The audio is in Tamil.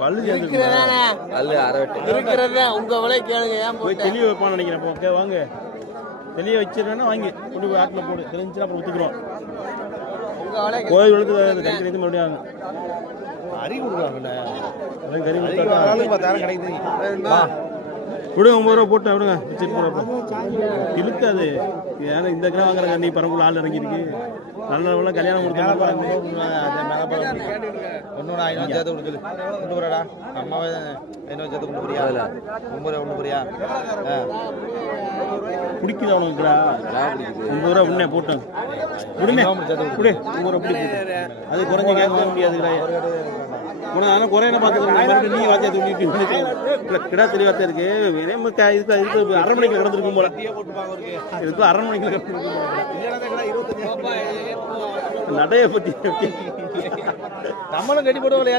பல்லு சேர்ந்து இருக்கிறதானே? அல்ல அரை வெட்டு இருக்கிறதா உங்க விலை கேளுங்க ஏன் போய் தெளிவு வைப்பான்னு நினைக்கிறேன் ஓகே வாங்க. தெளிய வச்சிடறேன்னா வாங்கி கொண்டு போய் ஆட்டில் போடு. தெரிஞ்சுன்னா அப்புறம் ஊற்றிக்கிறோம் கோயில் வளர்த்து கறி மறுபடியும் கொடுக்குறாங்கல்ல. கறி விடுங்க ஒம்பது ரூபா போட்டேன் விடுங்க. வச்சுட்டு போகிறப்ப இழுக்காது. ஏன்னா இந்த கிராம் வாங்குறாங்க நீ பரம்புல ஆள் இறங்கியிருக்கு. நல்ல நல்ல கல்யாணம் கொடுத்தாங்க ஒன்று ஐநூறு சேர்த்து கொடுக்கல கொண்டு போறாடா அம்மாவே ஐநூறு சேர்த்து கொண்டு போறியா ஒன்பது ரூபா கொண்டு போறியா ஆ பிடிக்குது அவனுக்குடா ஒம்பது ரூபா உடனே போட்டேன் உடனே குடு ஒம்பது ரூபா அது குறைஞ்ச கேட்க முடியாதுடா உனக்கு ஆனால் குறையின பார்த்துக்கிறேன் நீ வாத்தியா தூக்கிட்டு கிடா தெரிய வார்த்தை இருக்கு வேணும் இதுக்கு இதுக்கு அரை மணிக்கு கிடந்திருக்கும் போல இதுக்கு அரை மணிக்கு கிடந்திருக்கும் போல நடைய பத்தி நம்மளும் கட்டி போடுவோம் யாரே